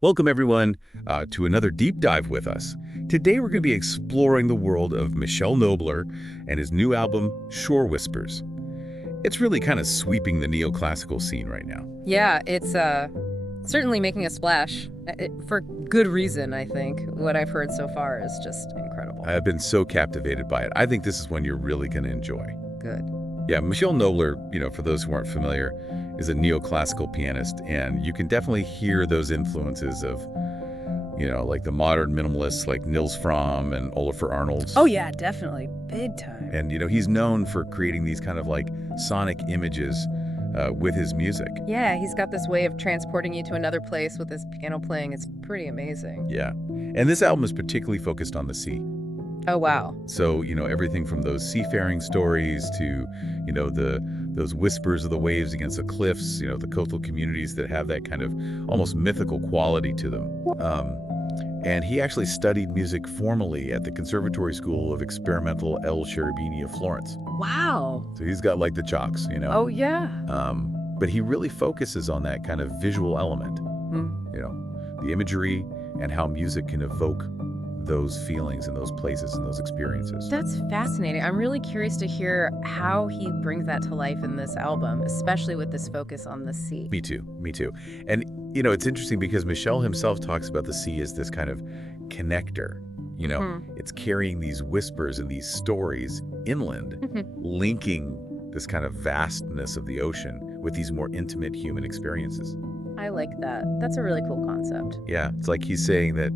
Welcome, everyone, to another deep dive with us. Today, we're going to be exploring the world of Michele Nobler and his new album, Shore Whispers. It's really kind of sweeping the neoclassical scene right now. Yeah, it's certainly making a splash. For good reason, I think. What I've heard so far is just incredible. I've been so captivated by it. I think this is one you're really going to enjoy. Good. Yeah, Michele Nobler, for those who aren't familiar, is a neoclassical pianist, and you can definitely hear those influences of, like the modern minimalists like Nils Frahm and Olafur Arnalds. Oh yeah, definitely. Big time. And, he's known for creating these kind of like sonic images with his music. Yeah, he's got this way of transporting you to another place with his piano playing. It's pretty amazing. Yeah. And this album is particularly focused on the sea. Oh, wow. So, everything from those seafaring stories to, those whispers of the waves against the cliffs, the coastal communities that have that kind of almost mythical quality to them. And he actually studied music formally at the Conservatory School of Experimental El Cherubini of Florence. Wow. So he's got like the chops, Oh, yeah. But he really focuses on that kind of visual element, the imagery and how music can evoke those feelings and those places and those experiences. That's fascinating. I'm really curious to hear how he brings that to life in this album, especially with this focus on the sea. Me too. And, it's interesting because Michele himself talks about the sea as this kind of connector. It's carrying these whispers and these stories inland, linking this kind of vastness of the ocean with these more intimate human experiences. I like that. That's a really cool concept. Yeah, it's like he's saying that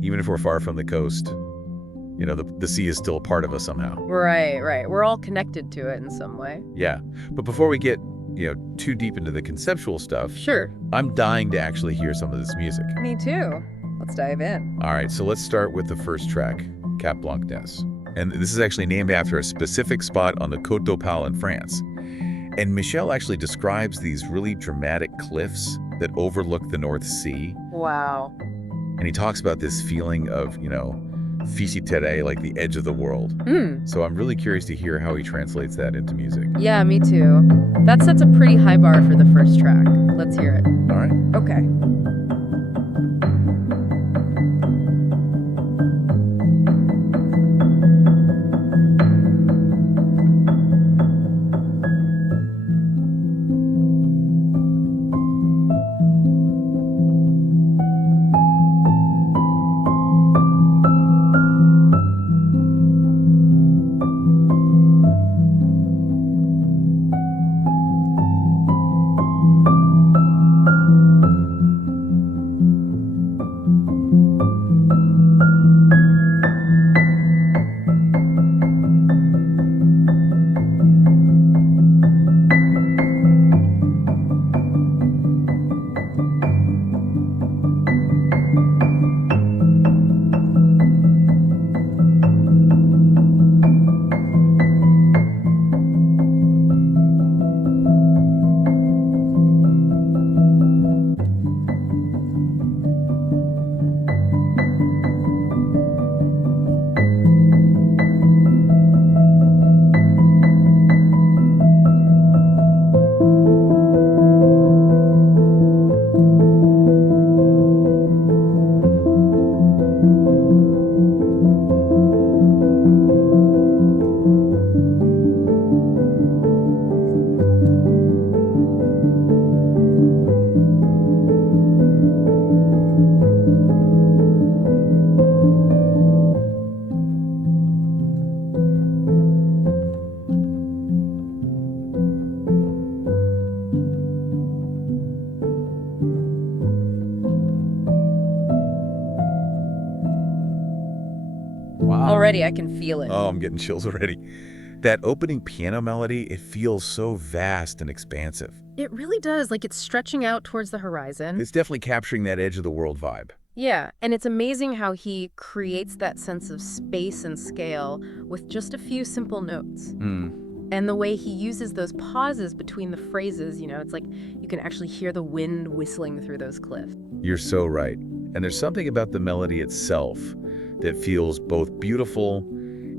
even if we're far from the coast, the sea is still a part of us somehow. Right. We're all connected to it in some way. Yeah. But before we get, too deep into the conceptual stuff, Sure. I'm dying to actually hear some of this music. Me too. Let's dive in. All right, so let's start with the first track, Cap Blanc Nez. And this is actually named after a specific spot on the Côte d'Opale in France. And Michele actually describes these really dramatic cliffs that overlook the North Sea. Wow. And he talks about this feeling of, fisi terre, like the edge of the world. So I'm really curious to hear how he translates that into music. Yeah, me too. That sets a pretty high bar for the first track. Let's hear it. All right. Okay. Already I can feel it. Oh, I'm getting chills already. That opening piano melody, it feels so vast and expansive. It really does, like it's stretching out towards the horizon. It's definitely capturing that edge of the world vibe. Yeah, and it's amazing how he creates that sense of space and scale with just a few simple notes. And the way he uses those pauses between the phrases, it's like you can actually hear the wind whistling through those cliffs. You're so right. And there's something about the melody itself that feels both beautiful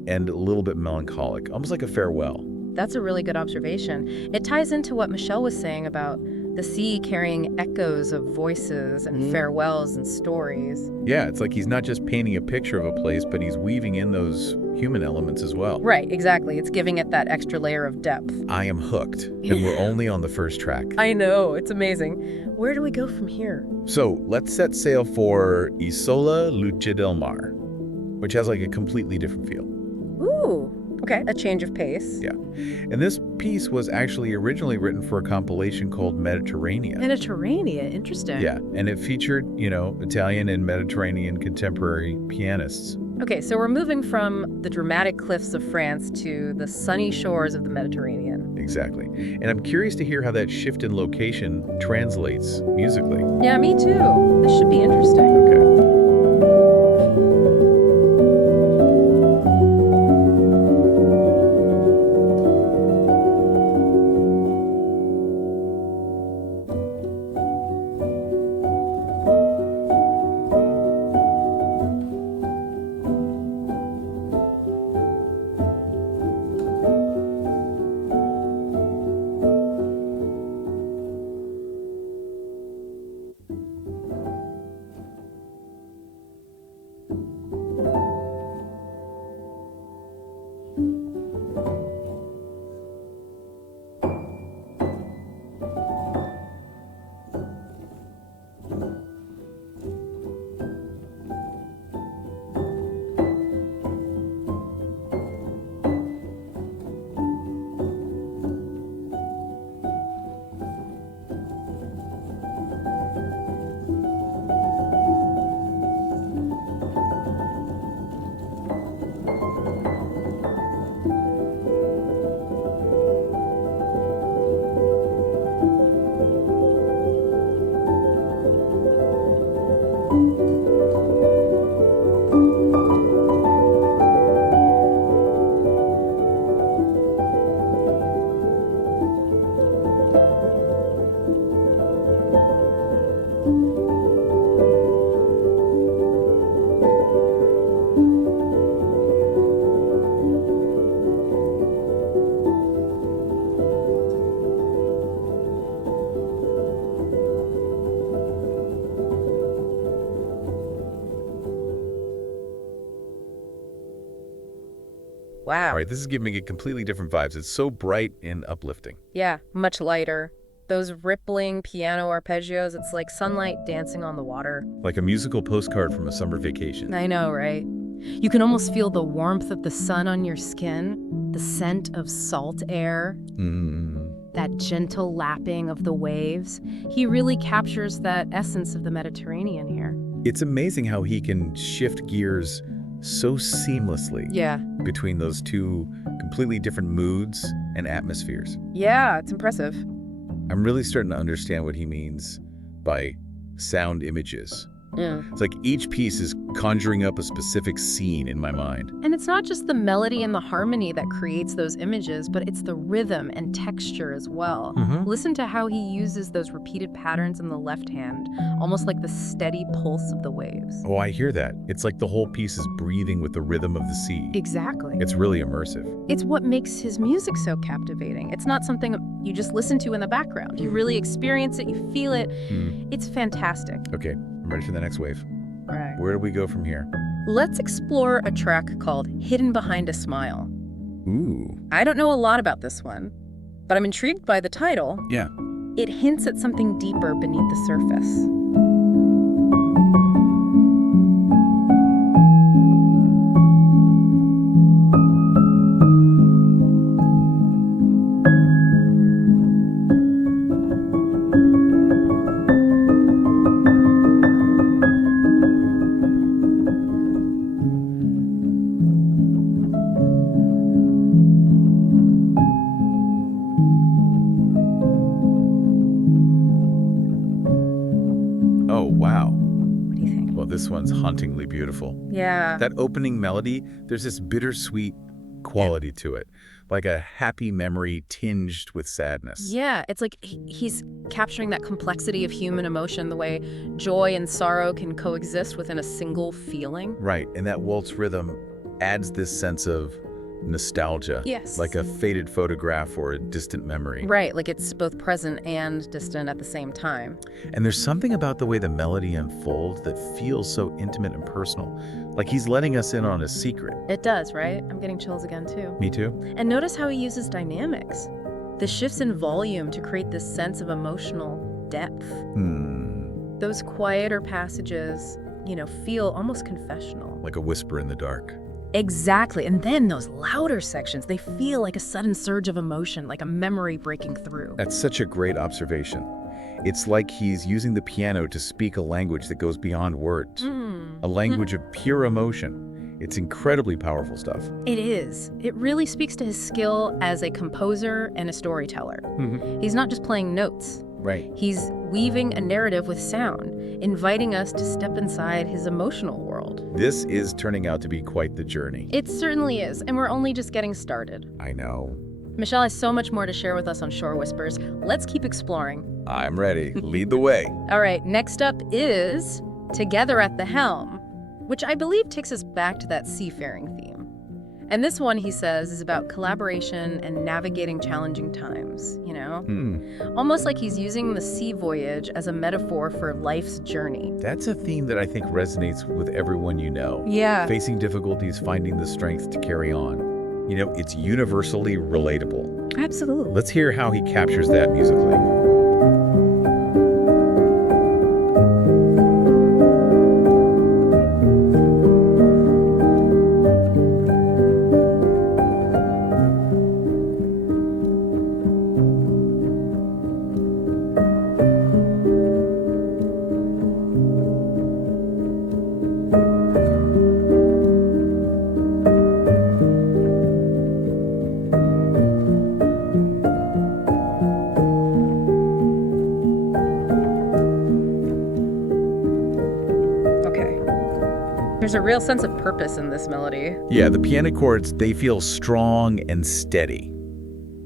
and a little bit melancholic, almost like a farewell. That's a really good observation. It ties into what Michele was saying about The sea carrying echoes of voices and farewells and stories. Yeah, it's like he's not just painting a picture of a place, but he's weaving in those human elements as well. Right, exactly. It's giving it that extra layer of depth. I am hooked, and we're only on the first track. I know, it's amazing. Where do we go from here? So let's set sail for Isola, Luce del Mare, which has like a completely different feel. Ooh, okay, a change of pace. Yeah. And this piece was actually originally written for a compilation called Mediterranean. Mediterranean, interesting. Yeah, and it featured, Italian and Mediterranean contemporary pianists. Okay, so we're moving from the dramatic cliffs of France to the sunny shores of the Mediterranean. Exactly. And I'm curious to hear how that shift in location translates musically. Yeah, me too. This should be interesting. Okay. Wow. All right, this is giving me completely different vibes. It's so bright and uplifting. Yeah, much lighter. Those rippling piano arpeggios, it's like sunlight dancing on the water. Like a musical postcard from a summer vacation. I know, right? You can almost feel the warmth of the sun on your skin, the scent of salt air, that gentle lapping of the waves. He really captures that essence of the Mediterranean here. It's amazing how he can shift gears so seamlessly Yeah. between those two completely different moods and atmospheres. Yeah, it's impressive. I'm really starting to understand what he means by sound images. Yeah. It's like each piece is conjuring up a specific scene in my mind. And it's not just the melody and the harmony that creates those images, but it's the rhythm and texture as well. Listen to how he uses those repeated patterns in the left hand, almost like the steady pulse of the waves. Oh, I hear that. It's like the whole piece is breathing with the rhythm of the sea. Exactly. It's really immersive. It's what makes his music so captivating. It's not something you just listen to in the background. You really experience it, you feel it. It's fantastic. Okay, I'm ready for the next wave. All right. Where do we go from here? Let's explore a track called Hidden Behind a Smile. Ooh. I don't know a lot about this one, but I'm intrigued by the title. Yeah. It hints at something deeper beneath the surface. Oh, wow. What do you think? Well, this one's hauntingly beautiful. Yeah. That opening melody, there's this bittersweet quality to it, like a happy memory tinged with sadness. Yeah, it's like he's capturing that complexity of human emotion, the way joy and sorrow can coexist within a single feeling. Right, and that waltz rhythm adds this sense of nostalgia. Yes. Like a faded photograph or a distant memory. Right, like it's both present and distant at the same time. And there's something about the way the melody unfolds that feels so intimate and personal. Like he's letting us in on a secret. It does, right? I'm getting chills again, too. Me too. And notice how he uses dynamics. The shifts in volume to create this sense of emotional depth. Those quieter passages, feel almost confessional. Like a whisper in the dark. Exactly. And then those louder sections, they feel like a sudden surge of emotion, like a memory breaking through. That's such a great observation. It's like he's using the piano to speak a language that goes beyond words. A language of pure emotion. It's incredibly powerful stuff. It is. It really speaks to his skill as a composer and a storyteller. He's not just playing notes. Right. He's weaving a narrative with sound, inviting us to step inside his emotional world. This is turning out to be quite the journey. It certainly is, and we're only just getting started. I know. Michele has so much more to share with us on Shore Whispers. Let's keep exploring. I'm ready. Lead the way. All right, next up is Together at the Helm, which I believe takes us back to that seafaring theme. And this one, he says, is about collaboration and navigating challenging times, Almost like he's using the sea voyage as a metaphor for life's journey. That's a theme that I think resonates with everyone you know. Yeah. Facing difficulties, finding the strength to carry on. It's universally relatable. Absolutely. Let's hear how he captures that musically. There's a real sense of purpose in this melody. Yeah, the piano chords, they feel strong and steady.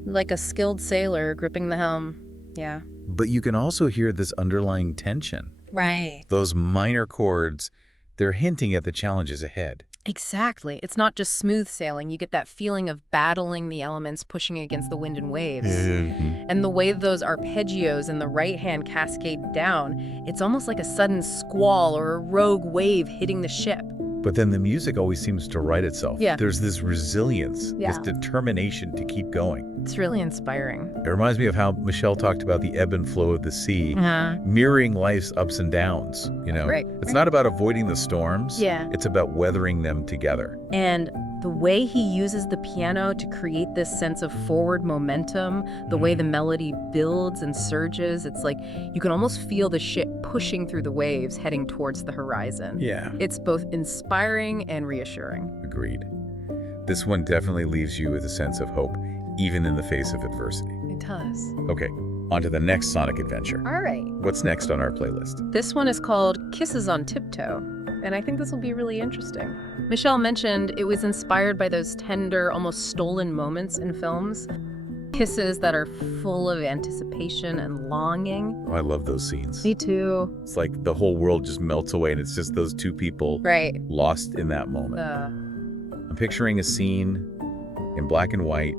Like a skilled sailor gripping the helm. Yeah. But you can also hear this underlying tension. Right. Those minor chords, they're hinting at the challenges ahead. Exactly. It's not just smooth sailing. You get that feeling of battling the elements, pushing against the wind and waves. And the way those arpeggios in the right hand cascade down, it's almost like a sudden squall or a rogue wave hitting the ship. But then the music always seems to right itself. Yeah. There's this resilience, this determination to keep going. It's really inspiring. It reminds me of how Michele talked about the ebb and flow of the sea, mirroring life's ups and downs, Right. It's not about avoiding the storms. Yeah. It's about weathering them together. And the way he uses the piano to create this sense of forward momentum, the way the melody builds and surges, it's like you can almost feel the ship pushing through the waves, heading towards the horizon. Yeah. It's both inspiring and reassuring. Agreed. This one definitely leaves you with a sense of hope, even in the face of adversity. It does. Okay, on to the next sonic adventure. All right. What's next on our playlist? This one is called Kisses on Tiptoe, and I think this will be really interesting. Michele mentioned it was inspired by those tender, almost stolen moments in films. Kisses that are full of anticipation and longing. Oh, I love those scenes. Me too. It's like the whole world just melts away and it's just those two people Right. lost in that moment. I'm picturing a scene in black and white,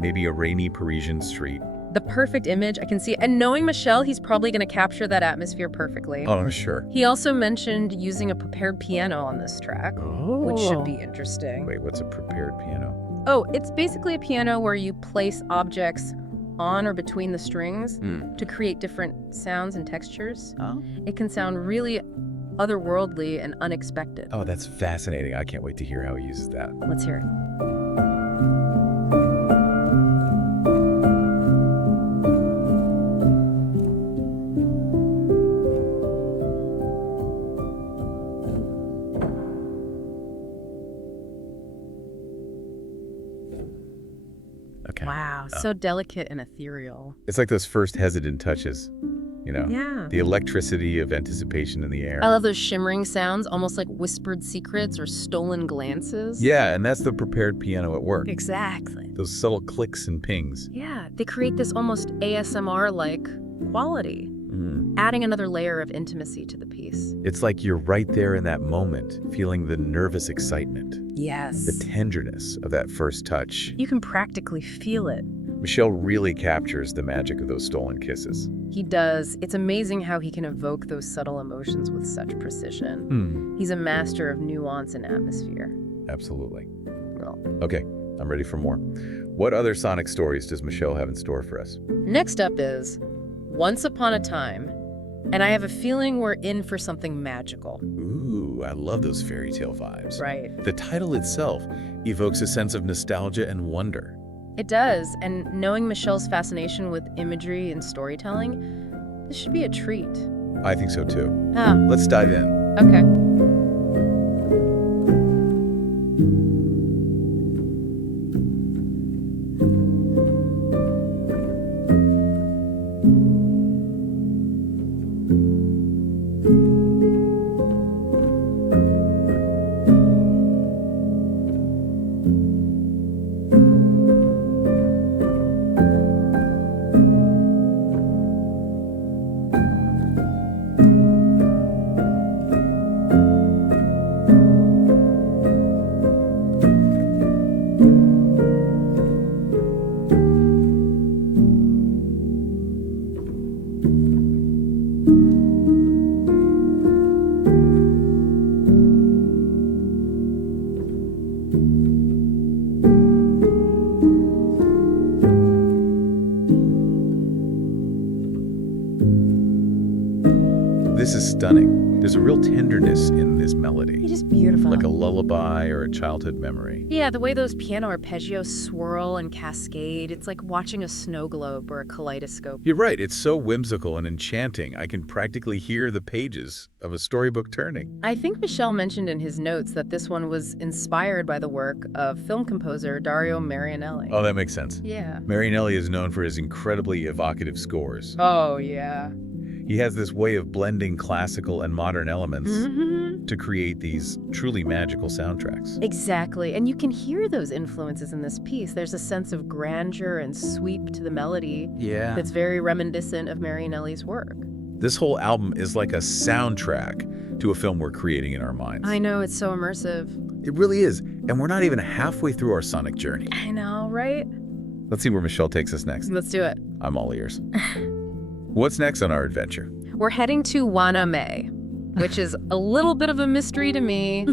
maybe a rainy Parisian street. The perfect image, I can see. And knowing Michele, he's probably going to capture that atmosphere perfectly. Oh, sure. He also mentioned using a prepared piano on this track, which should be interesting. Wait, what's a prepared piano? Oh, it's basically a piano where you place objects on or between the strings to create different sounds and textures. Oh. It can sound really otherworldly and unexpected. Oh, that's fascinating. I can't wait to hear how he uses that. Let's hear it. Okay. Wow, so delicate and ethereal. It's like those first hesitant touches, Yeah. The electricity of anticipation in the air. I love those shimmering sounds, almost like whispered secrets or stolen glances. Yeah, and that's the prepared piano at work. Exactly. Those subtle clicks and pings. Yeah, they create this almost ASMR-like quality. adding another layer of intimacy to the piece. It's like you're right there in that moment, feeling the nervous excitement, Yes. the tenderness of that first touch. You can practically feel it. Michele really captures the magic of those stolen kisses. He does. It's amazing how he can evoke those subtle emotions with such precision. He's a master of nuance and atmosphere. Absolutely. Well, Okay, I'm ready for more. What other sonic stories does Michele have in store for us? next up is Once Upon a Time, and I have a feeling we're in for something magical. Ooh, I love those fairy tale vibes. Right. The title itself evokes a sense of nostalgia and wonder. It does, and knowing Michele's fascination with imagery and storytelling, this should be a treat. I think so too. Ah, Let's dive in. okay. This is stunning. There's a real tenderness in this melody, It is beautiful. like a lullaby or a childhood memory. Yeah, the way those piano arpeggios swirl and cascade, it's like watching a snow globe or a kaleidoscope. You're right, it's so whimsical and enchanting. I can practically hear the pages of a storybook turning. I think Michele mentioned in his notes that this one was inspired by the work of film composer Dario Marianelli. Oh, that makes sense. Yeah. Marianelli is known for his incredibly evocative scores. Oh, yeah. He has this way of blending classical and modern elements to create these truly magical soundtracks. Exactly. And you can hear those influences in this piece. There's a sense of grandeur and sweep to the melody Yeah. that's very reminiscent of Marianelli's work. This whole album is like a soundtrack to a film we're creating in our minds. I know, it's so immersive. It really is. And we're not even halfway through our sonic journey. I know, right? Let's see where Michele takes us next. Let's do it. I'm all ears. What's next on our adventure? We're heading to Wanomay, which is a little bit of a mystery to me.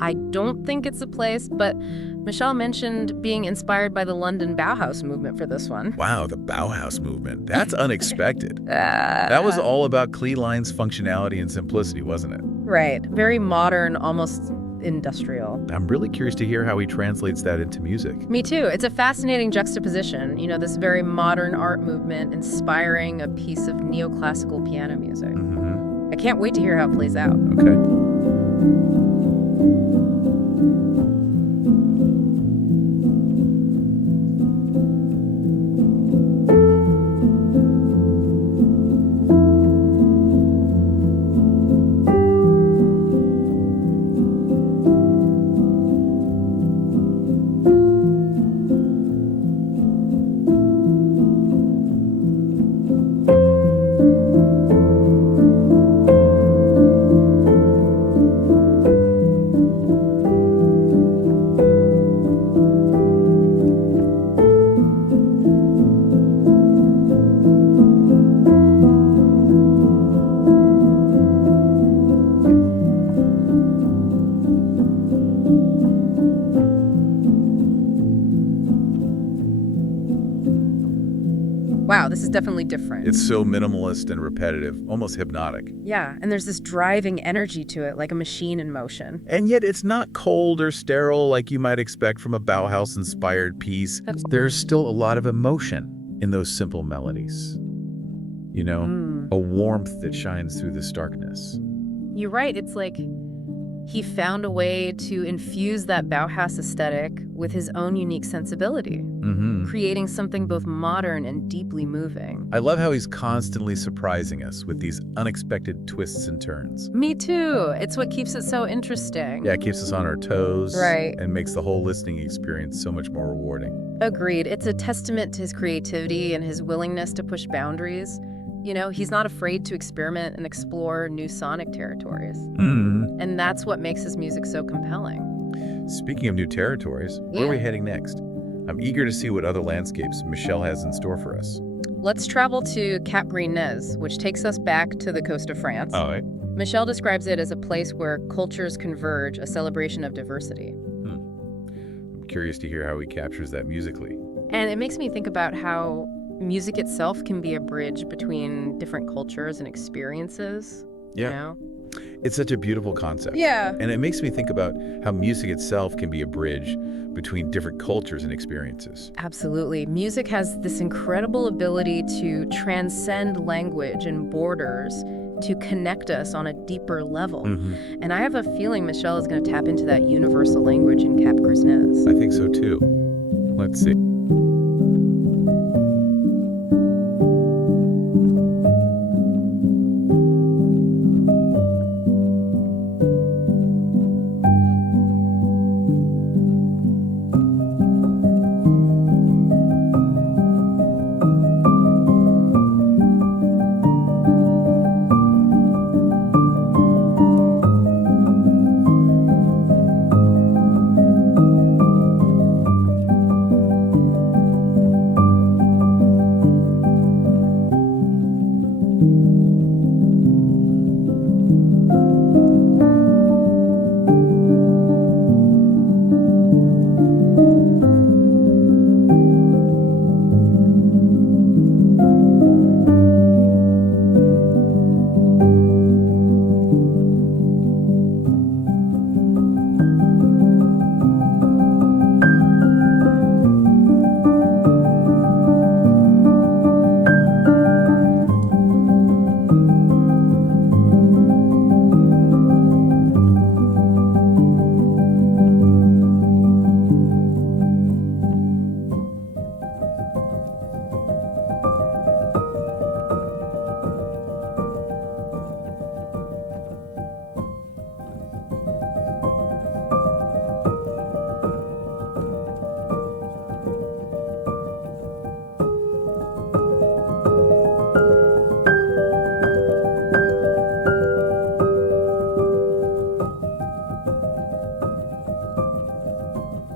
I don't think it's a place, but Michele mentioned being inspired by the London Bauhaus movement for this one. Wow, the Bauhaus movement. That's unexpected. That was all about Klein's functionality and simplicity, wasn't it? Right. Very modern, almost industrial. I'm really curious to hear how he translates that into music. Me too. It's a fascinating juxtaposition. You know, this very modern art movement inspiring a piece of neoclassical piano music. I can't wait to hear how it plays out. Okay. Wow, this is definitely different. It's so minimalist and repetitive, almost hypnotic. Yeah, and there's this driving energy to it, like a machine in motion. And yet it's not cold or sterile like you might expect from a Bauhaus-inspired piece. There's still a lot of emotion in those simple melodies. You know, a warmth that shines through the starkness. You're right. It's like he found a way to infuse that Bauhaus aesthetic with his own unique sensibility, creating something both modern and deeply moving. I love how he's constantly surprising us with these unexpected twists and turns. Me too. It's what keeps it so interesting. Yeah, it keeps us on our toes. Right. And makes the whole listening experience so much more rewarding. Agreed. It's a testament to his creativity and his willingness to push boundaries. You know, he's not afraid to experiment and explore new sonic territories. Mm. And that's what makes his music so compelling. Speaking of new territories, where are we heading next? I'm eager to see what other landscapes Michele has in store for us. Let's travel to Cap Gris Nez, which takes us back to the coast of France. All right. Michele describes it as a place where cultures converge, a celebration of diversity. I'm curious to hear how he captures that musically. And it makes me think about how music itself can be a bridge between different cultures and experiences. Yeah. You know? It's such a beautiful concept. Yeah. And it makes me think about how music itself can be a bridge between different cultures and experiences. Absolutely. Music has this incredible ability to transcend language and borders to connect us on a deeper level. And I have a feeling Michele is going to tap into that universal language in Cap Gris Nez. I think so too. Let's see.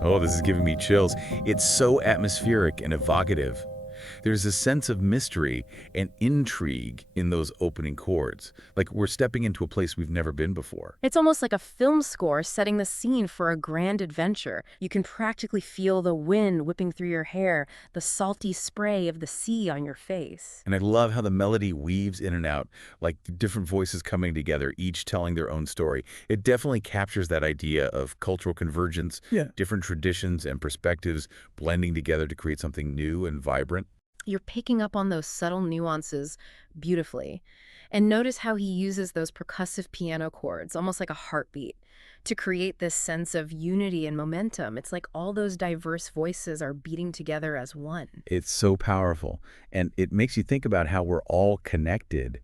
Oh, this is giving me chills. It's so atmospheric and evocative. There's a sense of mystery and intrigue in those opening chords, like we're stepping into a place we've never been before. It's almost like a film score setting the scene for a grand adventure. You can practically feel the wind whipping through your hair, the salty spray of the sea on your face. And I love how the melody weaves in and out, like different voices coming together, each telling their own story. It definitely captures that idea of cultural convergence, different traditions and perspectives blending together to create something new and vibrant. You're picking up on those subtle nuances beautifully. And notice how he uses those percussive piano chords, almost like a heartbeat, to create this sense of unity and momentum. It's like all those diverse voices are beating together as one. It's so powerful, and it makes you think about how we're all connected,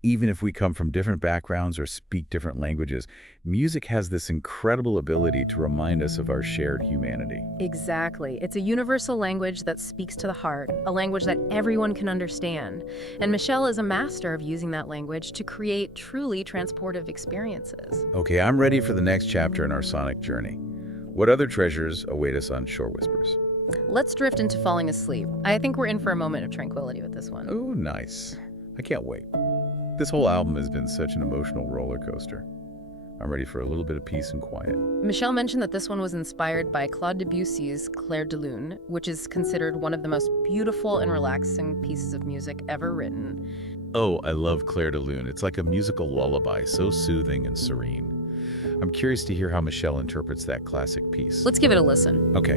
even if we come from different backgrounds or speak different languages. Music has this incredible ability to remind us of our shared humanity. Exactly. It's a universal language that speaks to the heart, a language that everyone can understand. And Michele is a master of using that language to create truly transportive experiences. Okay, I'm ready for the next chapter in our sonic journey. What other treasures await us on Shore Whispers? Let's drift into falling asleep. I think we're in for a moment of tranquility with this one. Oh, nice. I can't wait. This whole album has been such an emotional roller coaster. I'm ready for a little bit of peace and quiet. Michele mentioned that this one was inspired by Claude Debussy's Clair de Lune, which is considered one of the most beautiful and relaxing pieces of music ever written. Oh, I love Clair de Lune. It's like a musical lullaby, so soothing and serene. I'm curious to hear how Michele interprets that classic piece. Let's give it a listen. Okay.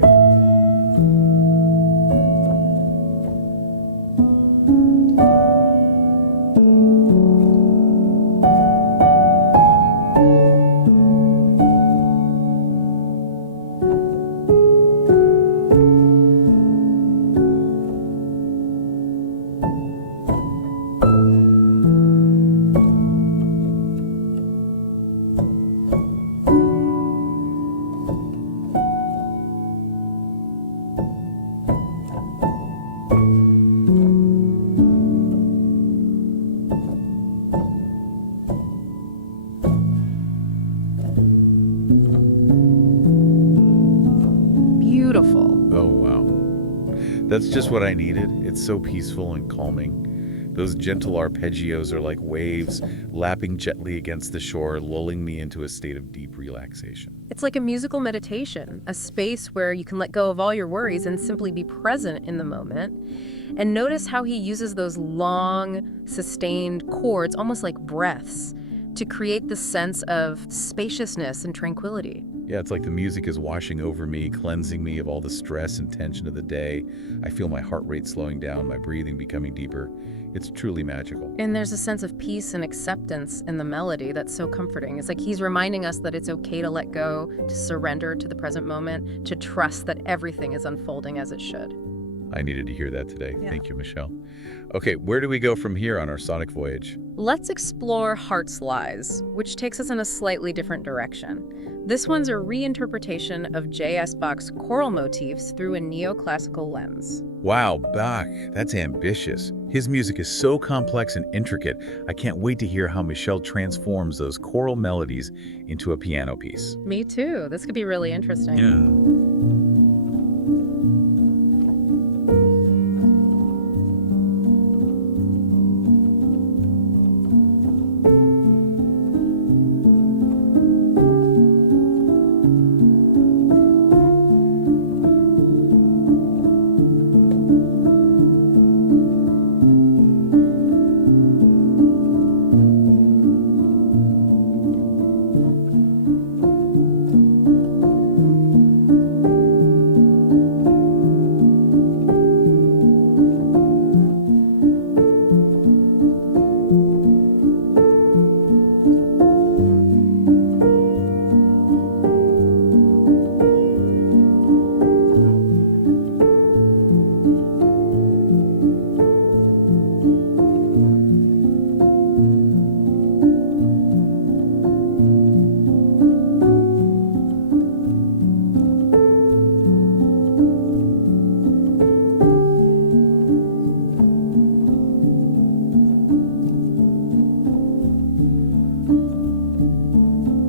That's just what I needed. It's so peaceful and calming. Those gentle arpeggios are like waves lapping gently against the shore, lulling me into a state of deep relaxation. It's like a musical meditation, a space where you can let go of all your worries and simply be present in the moment. And notice how he uses those long, sustained chords, almost like breaths, to create this sense of spaciousness and tranquility. Yeah, it's like the music is washing over me, cleansing me of all the stress and tension of the day. I feel my heart rate slowing down, my breathing becoming deeper. It's truly magical. And there's a sense of peace and acceptance in the melody that's so comforting. It's like he's reminding us that it's okay to let go, to surrender to the present moment, to trust that everything is unfolding as it should. I needed to hear that today. Yeah. Thank you, Michelle. Okay, where do we go from here on our sonic voyage? Let's explore Heart's Lies, which takes us in a slightly different direction. This one's a reinterpretation of J.S. Bach's choral motifs through a neoclassical lens. Wow, Bach, that's ambitious. His music is so complex and intricate. I can't wait to hear how Michelle transforms those choral melodies into a piano piece. Me too. This could be really interesting.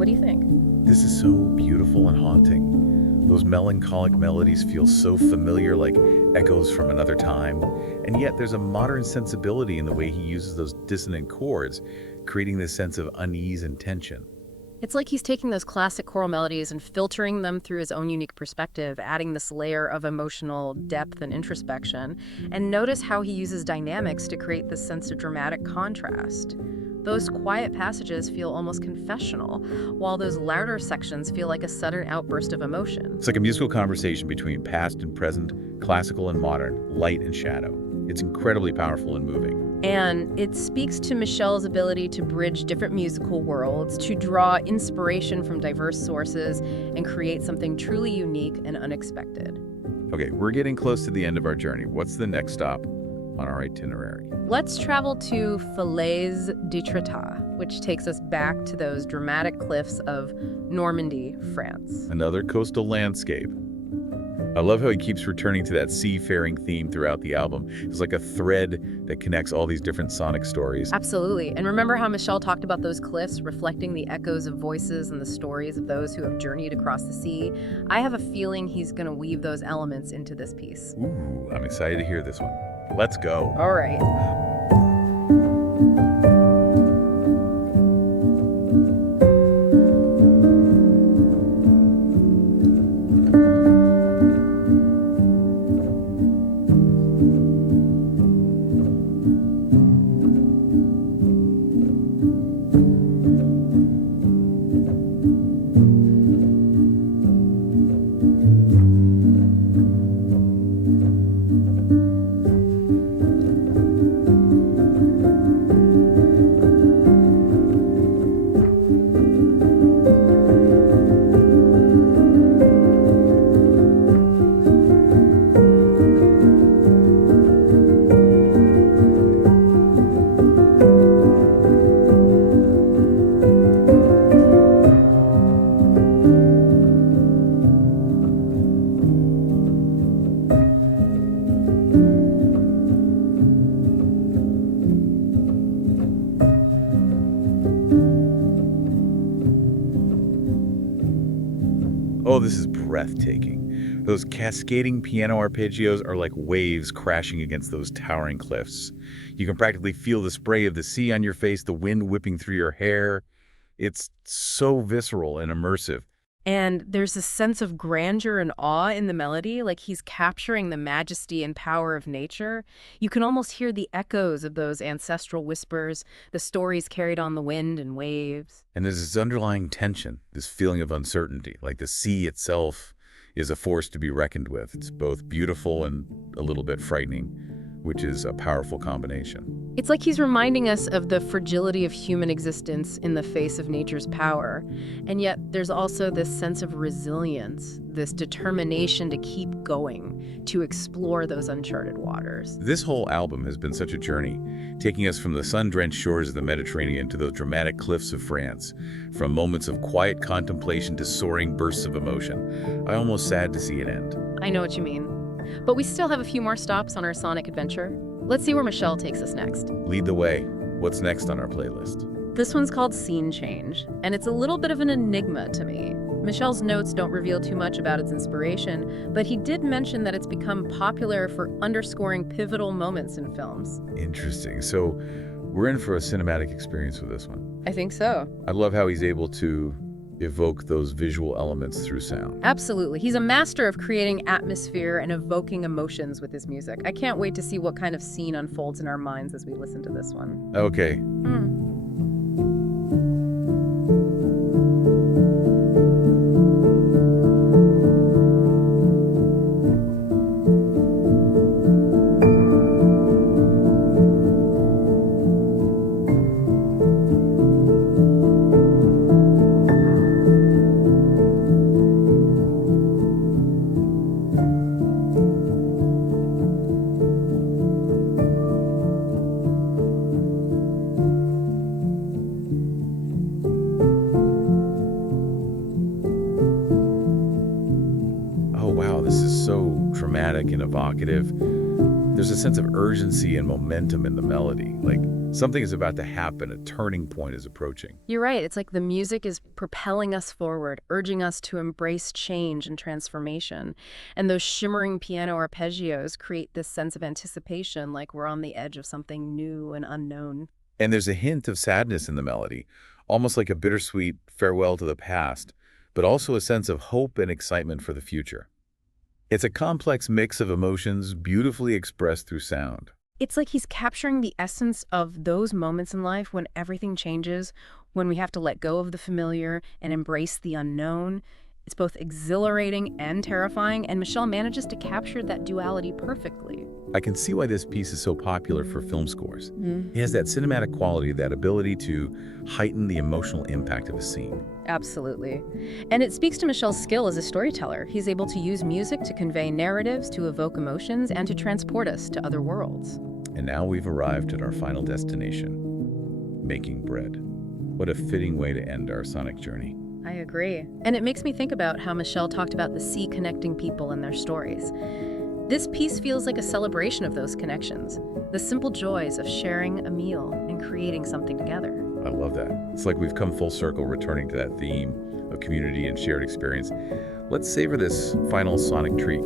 What do you think? This is so beautiful and haunting. Those melancholic melodies feel so familiar, like echoes from another time. And yet there's a modern sensibility in the way he uses those dissonant chords, creating this sense of unease and tension. It's like he's taking those classic choral melodies and filtering them through his own unique perspective, adding this layer of emotional depth and introspection. And notice how he uses dynamics to create this sense of dramatic contrast. Those quiet passages feel almost confessional, while those louder sections feel like a sudden outburst of emotion. It's like a musical conversation between past and present, classical and modern, light and shadow. It's incredibly powerful and moving. And it speaks to Michelle's ability to bridge different musical worlds, to draw inspiration from diverse sources, and create something truly unique and unexpected. Okay, we're getting close to the end of our journey. What's the next stop on our itinerary? Let's travel to Falaise D'Étretat, which takes us back to those dramatic cliffs of Normandy, France. Another coastal landscape. I love how he keeps returning to that seafaring theme throughout the album. It's like a thread that connects all these different sonic stories. Absolutely. And remember how Michelle talked about those cliffs reflecting the echoes of voices and the stories of those who have journeyed across the sea? I have a feeling he's going to weave those elements into this piece. Ooh, I'm excited to hear this one. Let's go. All right. Oh, this is breathtaking. Those cascading piano arpeggios are like waves crashing against those towering cliffs. You can practically feel the spray of the sea on your face, the wind whipping through your hair. It's so visceral and immersive. And there's a sense of grandeur and awe in the melody, like he's capturing the majesty and power of nature. You can almost hear the echoes of those ancestral whispers, the stories carried on the wind and waves. And there's this underlying tension, this feeling of uncertainty, like the sea itself is a force to be reckoned with. It's both beautiful and a little bit frightening, which is a powerful combination. It's like he's reminding us of the fragility of human existence in the face of nature's power. And yet there's also this sense of resilience, this determination to keep going, to explore those uncharted waters. This whole album has been such a journey, taking us from the sun-drenched shores of the Mediterranean to those dramatic cliffs of France, from moments of quiet contemplation to soaring bursts of emotion. I'm almost sad to see it end. I know what you mean. But we still have a few more stops on our sonic adventure. Let's see where Michele takes us next. Lead the way. What's next on our playlist? This one's called Scene Change, and it's a little bit of an enigma to me. Michele's notes don't reveal too much about its inspiration, but he did mention that it's become popular for underscoring pivotal moments in films. Interesting. So we're in for a cinematic experience with this one. I think so. I love how he's able to evoke those visual elements through sound. Absolutely. He's a master of creating atmosphere and evoking emotions with his music. I can't wait to see what kind of scene unfolds in our minds as we listen to this one. Okay. And evocative. There's a sense of urgency and momentum in the melody, like something is about to happen, a turning point is approaching. You're right. It's like the music is propelling us forward, urging us to embrace change and transformation. And those shimmering piano arpeggios create this sense of anticipation, like we're on the edge of something new and unknown. And there's a hint of sadness in the melody, almost like a bittersweet farewell to the past, but also a sense of hope and excitement for the future. It's a complex mix of emotions beautifully expressed through sound. It's like he's capturing the essence of those moments in life when everything changes, when we have to let go of the familiar and embrace the unknown. It's both exhilarating and terrifying, and Michele manages to capture that duality perfectly. I can see why this piece is so popular for film scores. It has that cinematic quality, that ability to heighten the emotional impact of a scene. Absolutely. And it speaks to Michele's skill as a storyteller. He's able to use music to convey narratives, to evoke emotions, and to transport us to other worlds. And now we've arrived at our final destination, making bread. What a fitting way to end our sonic journey. I agree. And it makes me think about how Michele talked about the sea connecting people and their stories. This piece feels like a celebration of those connections, the simple joys of sharing a meal and creating something together. I love that. It's like we've come full circle, returning to that theme of community and shared experience. Let's savor this final sonic treat.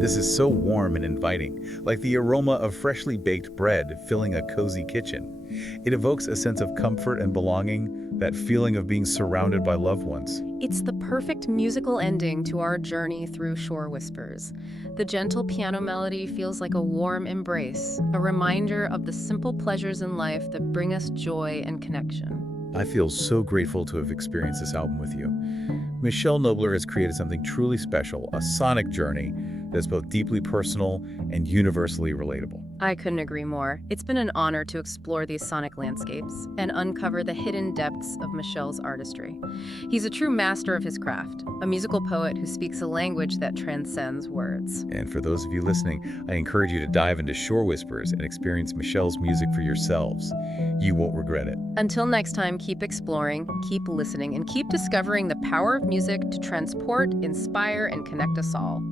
This is so warm and inviting, like the aroma of freshly baked bread filling a cozy kitchen. It evokes a sense of comfort and belonging, that feeling of being surrounded by loved ones. It's the perfect musical ending to our journey through Shore Whispers. The gentle piano melody feels like a warm embrace, a reminder of the simple pleasures in life that bring us joy and connection. I feel so grateful to have experienced this album with you. Michele Nobler has created something truly special, a sonic journey that's both deeply personal and universally relatable. I couldn't agree more. It's been an honor to explore these sonic landscapes and uncover the hidden depths of Michele's artistry. He's a true master of his craft, a musical poet who speaks a language that transcends words. And for those of you listening, I encourage you to dive into Shore Whispers and experience Michele's music for yourselves. You won't regret it. Until next time, keep exploring, keep listening, and keep discovering the power of music to transport, inspire, and connect us all.